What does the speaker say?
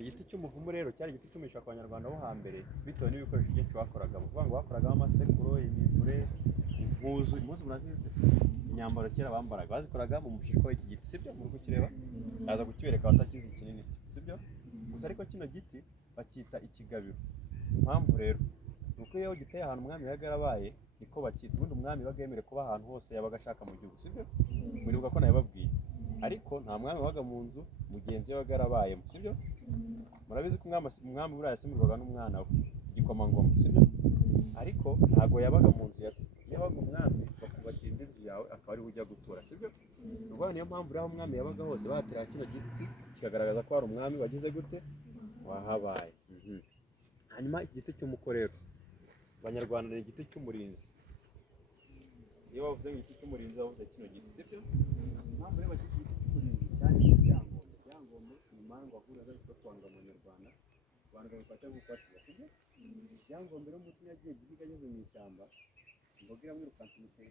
igiti cy'umuvumu rero cyari igiti cy'umugisha ku banyarwanda bo hambere bitewe n'ibikoresho byinshi bakoragamo, kuvuga ngo bakoragamo amasekuro, imivure, impuzu murazizi, imyambaro kera bambaraga bazikoraga mu mushishwa w'iki giti, sibyo? muri kukireba yaza kukibereka abatakizi kinini, sibyo? gusa ariko kino giti bacyita ikigabiro. Impamvu rero nuko iyo giteye ahantu umwami yabaga yarabaye niko bacyita. Ubundi umwami yabaga yemerewe kuba ahantu hose yabaga ashaka mu gihugu, sibyo? muribuka ko nabibabwiye. Ariko nta mwami wabaga mu nzu mugenzi we yabaga yarabayemo, sibyo? murabizi ko umwami buriya yasimirwaga n'umwana we, igikomangoma, sibyo? ariko ntabwo yabaga mu nzu ya se. iyo yabaga umwami bakubakira indi nzu yawe akaba ariho ujya gutura, sibyo? niyo mpamvu rero aho umwami yabaga hose bahatera kino giti kikagaragaza ko hari umwami wagize gute, wahabaye. hanyuma iki giti cy'umuko rero abanyarwanda ni igiti cy'umurinzi. iyo bavuze ngo igiti cy'umurinzi bavuze kino giti, sibyo? impamvu rero iki giti cy'umurinzi cyari ibyangombe. ibyangombe ni impamvu bahurira zo kwanga abanyarwanda, abantu babifasha gufatira, sibyo? ibyangombe rero umutima yagiye gihiga ageze mu ishyamba, imboga iramwirukansa imutera